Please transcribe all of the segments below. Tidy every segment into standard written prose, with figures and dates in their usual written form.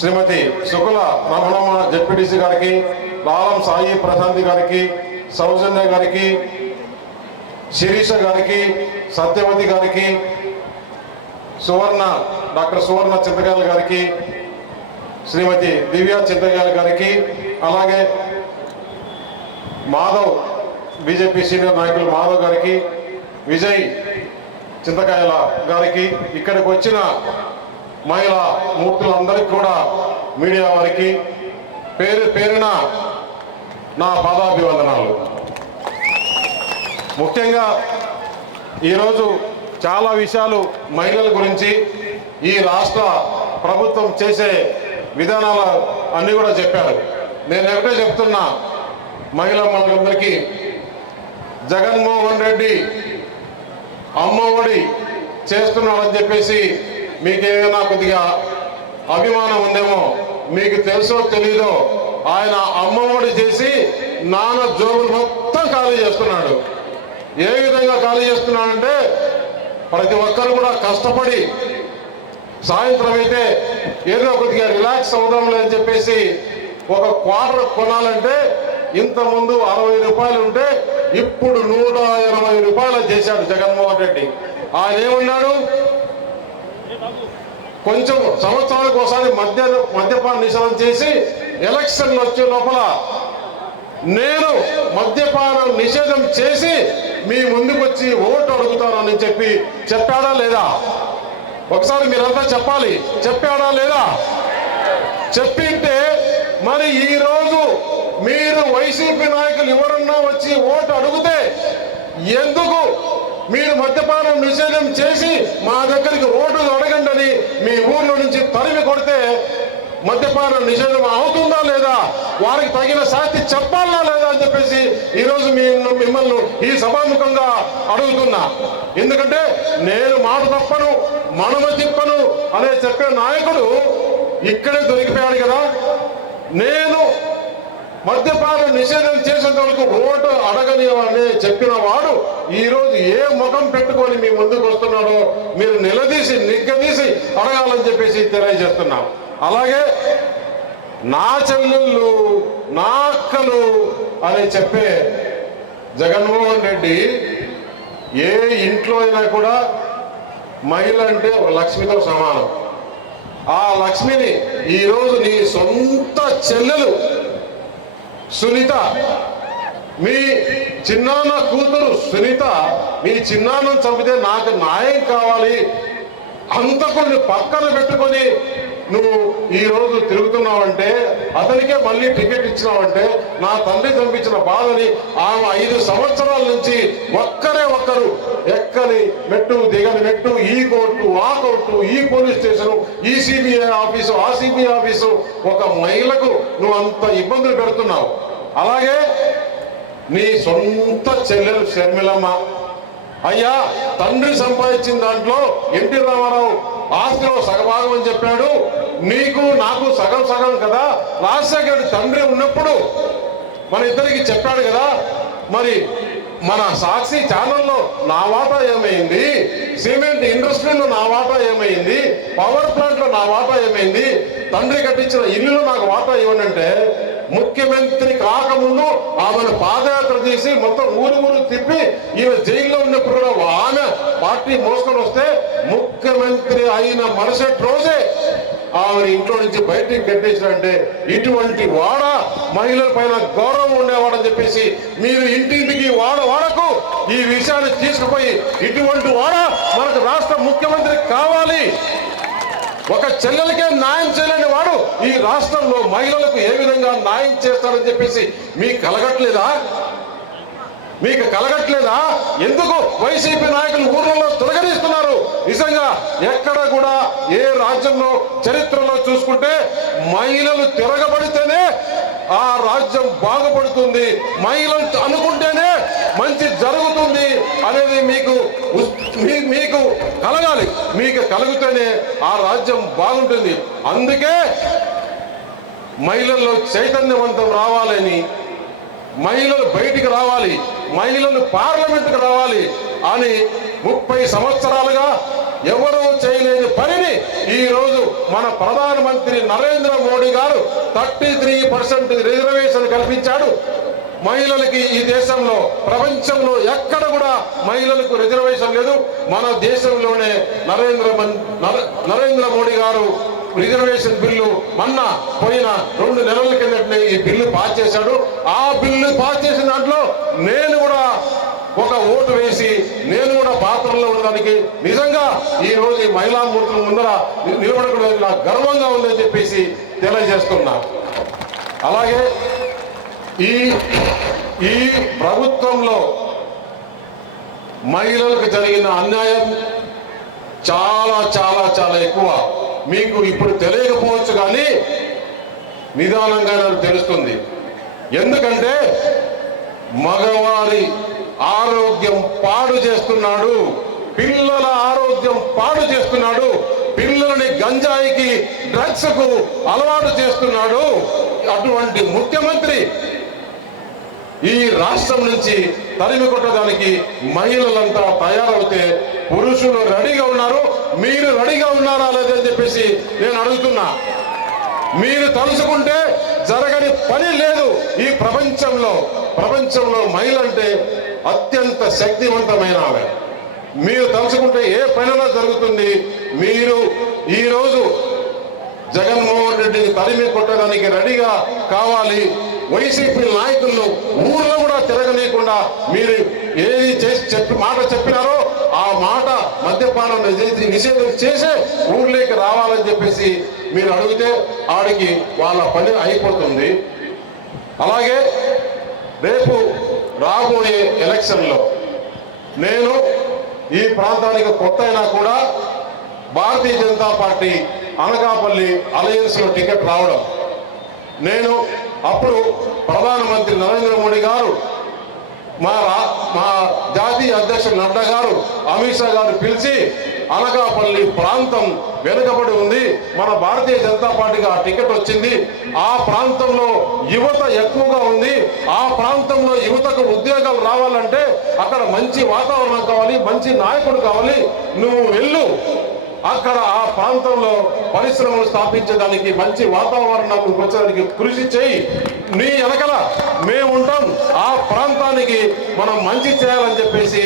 శ్రీమతి శుకుల Ramanamma ZPTC గారికి, లాలం సాయి ప్రశాంతి గారికి, సౌజన్య గారికి, శిరీష గారికి, సత్యవతి గారికి, డాక్టర్ సువర్ణ చింతకాయల గారికి, శ్రీమతి దివ్య చింతకాయల గారికి, అలాగే మాధవ్ బీజేపీ సీనియర్ నాయకులు మాధవ్ గారికి, విజయ్ చింతకాయల గారికి, ఇక్కడికి వచ్చిన మహిళా మూర్తులందరికీ కూడా, మీడియా వారికి పేరు పేరున నా పాదాభివందనాలు. ముఖ్యంగా ఈరోజు చాలా విషయాలు మహిళల గురించి, ఈ రాష్ట్ర ప్రభుత్వం చేసే విధానాలు అన్నీ కూడా చెప్పారు. నేను ఒకటే చెప్తున్నా మహిళా మనకందరికీ, జగన్మోహన్ రెడ్డి అమ్మఒడి చేస్తున్నాడని చెప్పేసి మీకు ఏదైనా కొద్దిగా అభిమానం ఉందేమో, మీకు తెలుసో తెలీదో, ఆయన అమ్మఒడి చేసి నాన్న జోబులు మొత్తం ఖాళీ చేస్తున్నాడు. ఏ విధంగా ఖాళీ చేస్తున్నాడంటే, ప్రతి ఒక్కరు కూడా కష్టపడి సాయంత్రం అయితే ఏదో కొద్దిగా రిలాక్స్ అవుదాంలే అని చెప్పేసి ఒక క్వార్టర్ కొనాలంటే ఇంతకుముందు 60 రూపాయలు ఉంటే ఇప్పుడు 180 రూపాయలు చేశాడు జగన్మోహన్ రెడ్డి. ఆయన ఏమన్నాడు, కొంచెం సంవత్సరానికి ఒకసారి మద్యపాన నిషేధం చేసి ఎలక్షన్లు వచ్చే లోపల నేను మద్యపాన నిషేధం చేసి మీ ముందుకు వచ్చి ఓటు అడుగుతానని చెప్పాడా లేదా? ఒకసారి మీరంతా చెప్పాలి, చెప్పాడా లేదా? చెప్పింటే మరి ఈరోజు మీరు వైసీపీ నాయకులు ఎవరన్నా వచ్చి ఓటు అడిగితే ఎందుకు మీరు మద్యపానం నిషేధం చేసి మా దగ్గరికి ఓటు అడగండి అని మీ ఊర్లో నుంచి తరిమి కొడితే మద్యపానం నిషేధం అవుతుందా లేదా, వారికి తగిన శాస్తి చెప్పాలా లేదా అని చెప్పేసి ఈరోజు మిమ్మల్ని ఈ సభాముఖంగా అడుగుతున్నా. ఎందుకంటే నేను మాట తప్పను, మనమ తిప్పను అనే చెప్పే నాయకుడు ఇక్కడే దొరికిపోయాడు కదా. నేను మద్యపాన నిషేధం చేసేంత వరకు ఓటు అడగని అని చెప్పిన వాడు ఈరోజు ఏ ముఖం పెట్టుకొని మీ ముందుకు వస్తున్నాడో మీరు నిగ్గదీసి అడగాలని చెప్పేసి తెలియజేస్తున్నాం. అలాగే నా చెల్లెళ్ళు, నా అక్కలు అని చెప్పే జగన్మోహన్ రెడ్డి ఏ ఇంట్లో అయినా కూడా మహిళ అంటే లక్ష్మితో సమానం. ఆ లక్ష్మిని ఈరోజు నీ సొంత చెల్లెలు సునీత, మీ చిన్నాన్న కూతురు సునీత, మీ చిన్నాన్నను చంపితే నాకు న్యాయం కావాలి, అంతకుని పక్కన పెట్టుకొని నువ్వు ఈరోజు తిరుగుతున్నావంటే, అతనికే మళ్ళీ టికెట్ ఇచ్చినావంటే, నా తండ్రి చంపించిన బాధని ఆమె 5 సంవత్సరాల నుంచి ఒక్కరు ఎక్కని మెట్టు దిగని మెట్టు, ఈ కోర్టు ఆ కోర్టు, ఈ పోలీస్ స్టేషన్, ఈ సిబిఐ ఆఫీసు ఆ సిబిఐ ఆఫీసు, ఒక మహిళకు నువ్వు అంత ఇబ్బందులు పెడుతున్నావు. అలాగే నీ సొంత చెల్లెలు షర్మిలమ్మ, అయ్యా తండ్రి సంపాదించిన దాంట్లో ఎన్టీ రామారావు ఆస్తిలో సగభాగం అని చెప్పాడు, నీకు నాకు సగం కదా. రాజశేఖర్ తండ్రి ఉన్నప్పుడు మన ఇద్దరికి చెప్పాడు కదా. మరి మన సాక్షి ఛానల్లో నా వాటా ఏమైంది, సిమెంట్ ఇండస్ట్రీలో నా వాటా ఏమైంది, పవర్ ప్లాంట్లో నా వాటా ఏమైంది, తండ్రి కట్టించిన ఇల్లులో నాకు వాటా ఇవ్వనంటే, ముఖ్యమంత్రి కాకముందు ఆమెను పాదయాత్ర చేసి మొత్తం ఊరు తిప్పి ఈమె జైల్లో ఉన్నప్పుడు కూడా ఆమె పార్టీ మోసుకొని వస్తే ముఖ్యమంత్రి అయిన మరుసటి రోజే ఆమెను ఇంట్లో నుంచి బయటికి కట్టేసినంటే ఇటువంటి వాడ మహిళల పైన గౌరవం ఉండేవాడని చెప్పేసి మీరు ఇంటింటికి వాడకు ఈ విషయాన్ని తీసుకుపోయి ఇటువంటి వాడ మనకు రాష్ట్ర ముఖ్యమంత్రి కావాలి. ఒక చెల్లెలకే న్యాయం చేయలేని వాడు ఈ రాష్ట్రంలో మహిళలకు ఏ విధంగా న్యాయం చేస్తాడని చెప్పేసి మీకు కలగట్లేదా? ఎందుకు వైసీపీ నాయకులు ఊర్లలో తొలగరిస్తున్నారు? నిజంగా ఎక్కడ కూడా ఏ రాజ్యంలో చరిత్రలో చూసుకుంటే మహిళలు తిరగబడితేనే ఆ రాజ్యం బాగుపడుతుంది, మహిళలు అనుకుంటేనే మంచి జరుగుతుంది అనేది మీకు కలగాలి. మీకు కలిగితేనే ఆ రాజ్యం బాగుంటుంది. అందుకే మహిళల్లో చైతన్యవంతం రావాలని, మహిళలు బయటికి రావాలి, మహిళలు పార్లమెంటుకు రావాలి అని 30 సంవత్సరాలుగా ఎవరూ చేయలేని పనిని ఈ రోజు మన ప్రధానమంత్రి నరేంద్ర మోడీ గారు 33% రిజర్వేషన్ కల్పించాడు. మహిళలకి ఈ దేశంలో ప్రపంచంలో ఎక్కడ కూడా మహిళలకు రిజర్వేషన్ లేదు. మన దేశంలోనే నరేంద్ర మోడీ గారు రిజర్వేషన్ బిల్లు మొన్న పోయిన 2 నెలల కిందటనే ఈ బిల్లు పాస్ చేశాడు. ఆ బిల్లు పాస్ చేసిన దాంట్లో నేను కూడా ఒక ఓటు వేసి నేను కూడా పాత్రలో ఉండడానికి నిజంగా ఈ రోజు ఈ మహిళా మూర్తుల ముందర నిలబడడం నాకు గర్వంగా ఉందని చెప్పేసి తెలియజేస్తున్నా. అలాగే ఈ ప్రభుత్వంలో మహిళలకు జరిగిన అన్యాయం చాలా చాలా చాలా ఎక్కువ. మీకు ఇప్పుడు తెలియకపోవచ్చు కానీ నిదానంగా నాకు తెలుస్తుంది. ఎందుకంటే మగవారి ఆరోగ్యం పాడు చేస్తున్నాడు, పిల్లల ఆరోగ్యం పాడు చేస్తున్నాడు, పిల్లలని గంజాయికి డ్రగ్స్ కు అలవాటు చేస్తున్నాడు. అటువంటి ముఖ్యమంత్రి ఈ రాష్ట్రం నుంచి తరిమి కొట్టడానికి మహిళలంతా తయారవుతే పురుషులు రెడీగా ఉన్నారు. మీరు రెడీగా ఉన్నారా లేదని చెప్పేసి నేను అడుగుతున్నా. మీరు తలుచుకుంటే జరగని పని లేదు. ఈ ప్రపంచంలో మహిళ అంటే అత్యంత శక్తివంతమైన ఆమె. మీరు తలుచుకుంటే ఏ పనిలో జరుగుతుంది. మీరు ఈరోజు జగన్మోహన్ రెడ్డిని తరిమి కొట్టడానికి రెడీగా కావాలి. వైసీపీ నాయకులను ఊర్లో కూడా తిరగనీయకుండా మీరు ఏది మాట చెప్పినారో ఆ మాట మద్యపానం నిషేధం చేసే ఊర్లోకి రావాలని చెప్పేసి మీరు అడిగితే ఆడికి వాళ్ళ పని అయిపోతుంది. అలాగే రేపు రాబోయే ఎలక్షన్లో నేను ఈ ప్రాంతానికి కొత్త అయినా కూడా భారతీయ జనతా పార్టీ అనకాపల్లి అలయన్స్ లో టికెట్ రావడం, నేను అప్పుడు ప్రధానమంత్రి నరేంద్ర మోడీ గారు మా జాతీయ అధ్యక్షుడు నడ్డా గారు అమిత్ షా గారు పిలిచి అనకాపల్లి ప్రాంతం వెనుకబడి ఉంది, మన భారతీయ జనతా పార్టీకి ఆ టికెట్ వచ్చింది, ఆ ప్రాంతంలో యువత ఎక్కువగా ఉంది, ఆ ప్రాంతంలో యువతకు ఉద్యోగాలు రావాలంటే అక్కడ మంచి వాతావరణం కావాలి, మంచి నాయకుడు కావాలి, నువ్వు వెళ్ళు, అక్కడ ఆ ప్రాంతంలో పరిశ్రమలు స్థాపించడానికి మంచి వాతావరణం వచ్చడానికి కృషి చేయి, నీ వెనకల మేము ఉంటాం, ఆ ప్రాంతానికి మనం మంచి చేయాలని చెప్పేసి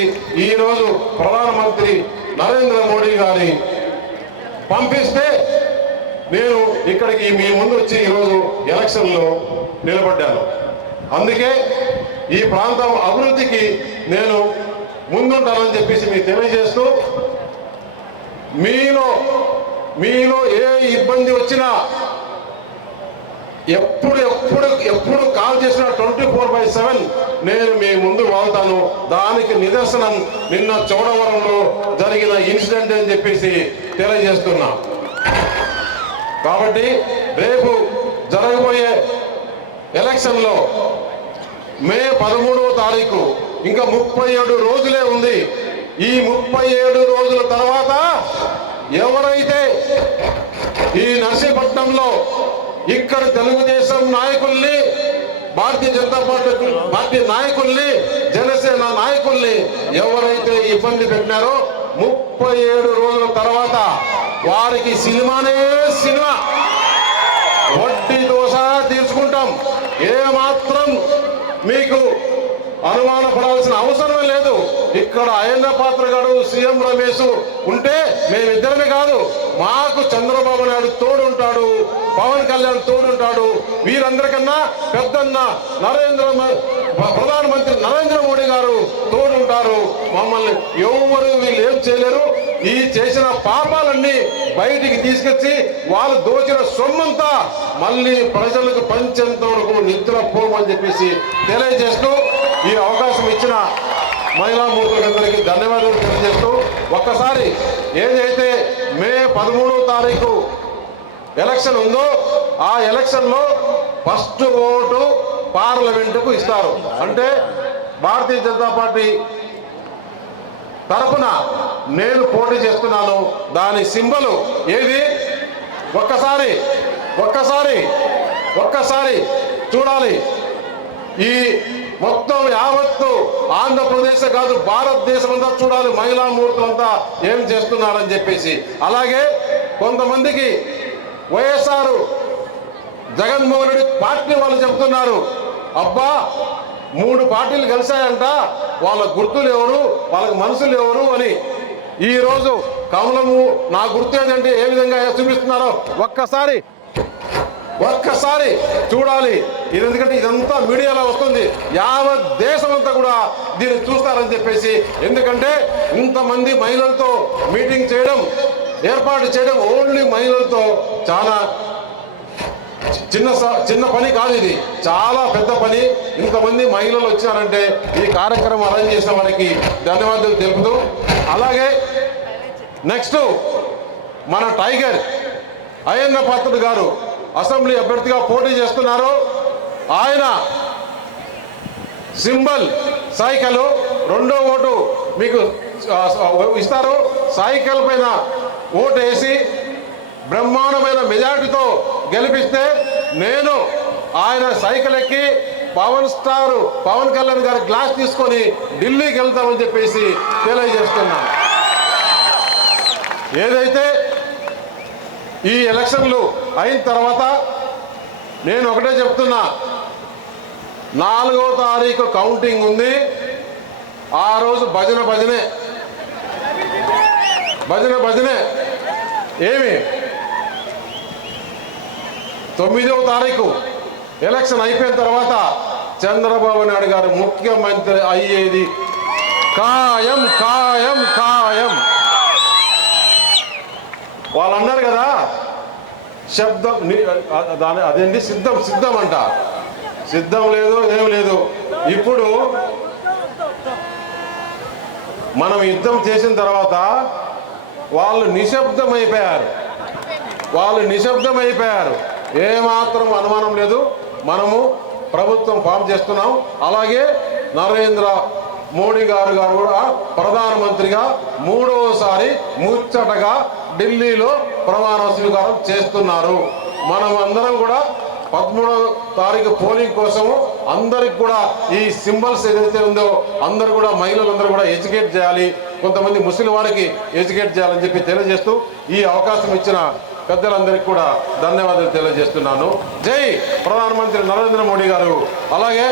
ఈరోజు ప్రధానమంత్రి నరేంద్ర మోడీ గారి పంపిస్తే నేను ఇక్కడికి మీ ముందు వచ్చి ఈరోజు ఎలక్షన్లో నిలబడ్డాను. అందుకే ఈ ప్రాంతం అభివృద్ధికి నేను ముందుంటానని చెప్పేసి మీకు తెలియజేస్తూ, మీలో ఏ ఇబ్బంది వచ్చినా ఎప్పుడు కాల్ చేసినా 24/7 నేను మీ ముందు వాళ్తాను. దానికి నిదర్శనం నిన్న చోడవరంలో జరిగిన ఇన్సిడెంట్ అని చెప్పేసి తెలియజేస్తున్నా. కాబట్టి రేపు జరగబోయే ఎలక్షన్లో మే 13వ తారీఖు ఇంకా 37 రోజులే ఉంది. ఈ 37 రోజుల తర్వాత ఎవరైతే ఈ నర్సీపట్నంలో ఇక్కడ తెలుగుదేశం నాయకుల్ని, భారతీయ జనతా పార్టీ నాయకుల్ని, జనసేన నాయకుల్ని ఎవరైతే ఇబ్బంది పెట్టినారో 37 రోజుల తర్వాత వారికి సినిమానే సినిమా, వడ్డీతో సహా తీసుకుంటాం. ఏమాత్రం మీకు అనుమానపడాల్సిన అవసరమే లేదు. ఇక్కడ అయ్యన్న పాత్ర గారు, సీఎం రమేష్ ఉంటే మేమిద్దరమే కాదు, మాకు చంద్రబాబు నాయుడు తోడుంటాడు, పవన్ కళ్యాణ్ తోడుంటాడు, వీరందరికన్నా పెద్దన్న ప్రధానమంత్రి నరేంద్ర మోడీ గారు తోడుంటారు. మమ్మల్ని ఎవరు వీళ్ళు ఏం చేయలేరు. ఈ చేసిన పాపాలన్నీ బయటికి తీసుకొచ్చి వాళ్ళు దోచిన సొమ్మంతా మళ్ళీ ప్రజలకు పంచేంత వరకు నిద్రపోమని చెప్పేసి తెలియజేస్తూ, ఈ అవకాశం ఇచ్చిన మహిళా మూర్తులందరికీ ధన్యవాదాలు తెలియజేస్తూ, ఒక్కసారి ఏదైతే మే 13వ తారీఖు ఎలక్షన్ ఉందో ఆ ఎలక్షన్లో ఫస్ట్ ఓటు పార్లమెంటుకు ఇస్తారు. అంటే భారతీయ జనతా పార్టీ తరఫున నేను పోటీ చేస్తున్నాను. దాని సింబల్ ఏది? ఒక్కసారి చూడాలి. ఈ మొత్తం యావత్తు ఆంధ్రప్రదేశ్ కాదు భారతదేశం అంతా చూడాలి మహిళా మూర్తులంతా ఏం చేస్తున్నారని చెప్పేసి. అలాగే కొంతమందికి వైఎస్ఆర్ జగన్మోహన్ రెడ్డి పార్టీ వాళ్ళు చెప్తున్నారు, అబ్బా 3 పార్టీలు కలిశాయంట, వాళ్ళ గుర్తులు ఎవరు, వాళ్ళకి మనసులు ఎవరు అని. ఈరోజు కమలము నా గుర్తు ఏంటంటే ఏ విధంగా చూపిస్తున్నారో ఒక్కసారి చూడాలి. ఇది ఎందుకంటే ఇదంతా మీడియాలో వస్తుంది, యావత్ దేశం అంతా కూడా దీన్ని చూస్తారని చెప్పేసి. ఎందుకంటే ఇంతమంది మహిళలతో మీటింగ్ చేయడం, ఏర్పాటు చేయడం ఓన్లీ మహిళలతో చాలా చిన్న పని కాదు, ఇది చాలా పెద్ద పని. ఇంతమంది మహిళలు వచ్చారంటే ఈ కార్యక్రమం అరేంజ్ చేసిన వారికి ధన్యవాదాలు తెలుపుతూ, అలాగే నెక్స్ట్ మన టైగర్ అయ్యన్న పాత్రుడు గారు అసెంబ్లీ అభ్యర్థిగా పోటీ చేస్తున్నారు. ఆయన సింబల్ సైకిల్, 2వ ఓటు మీకు ఇస్తారు. సైకిల్ పైన ఓటు వేసి బ్రహ్మాండమైన మెజారిటీతో గెలిపిస్తే నేను ఆయన సైకిల్ ఎక్కి పవన్ కళ్యాణ్ గారి గ్లాస్ తీసుకొని ఢిల్లీకి వెళ్తామని చెప్పేసి తెలియజేస్తున్నాను. ఏదైతే ఈ ఎలక్షన్లు అయిన తర్వాత నేను ఒకటే చెప్తున్నా, 4వ తారీఖు కౌంటింగ్ ఉంది. ఆ రోజు భజనే ఏమి 9వ తారీఖు ఎలక్షన్ అయిపోయిన తర్వాత చంద్రబాబు నాయుడు గారు ముఖ్యమంత్రి అయ్యేది ఖాయం. వాళ్ళు అన్నారు కదా శబ్దం, అదేంటి సిద్ధం అంట, సిద్ధం లేదు ఏం లేదు. ఇప్పుడు మనం యుద్ధం చేసిన తర్వాత వాళ్ళు నిశ్శబ్దమైపోయారు. ఏమాత్రం అనుమానం లేదు, మనము ప్రభుత్వం ఫామ్ చేస్తున్నాం. అలాగే నరేంద్ర మోడీ గారు కూడా ప్రధానమంత్రిగా 3వసారి ముచ్చటగా ఢిల్లీలో ప్రమాణ స్వీకారం చేస్తున్నారు. మనం అందరం కూడా 13వ తారీఖు పోలింగ్ కోసము అందరికి కూడా ఈ సింబల్స్ ఏదైతే ఉందో అందరూ కూడా మహిళలందరూ కూడా ఎడ్యుకేట్ చేయాలి, కొంతమంది ముస్లిం వారికి ఎడ్యుకేట్ చేయాలని చెప్పి తెలియజేస్తూ ఈ అవకాశం ఇచ్చిన పెద్దలందరికీ కూడా ధన్యవాదాలు తెలియజేస్తున్నాను. జై ప్రధానమంత్రి నరేంద్ర మోడీ గారు. అలాగే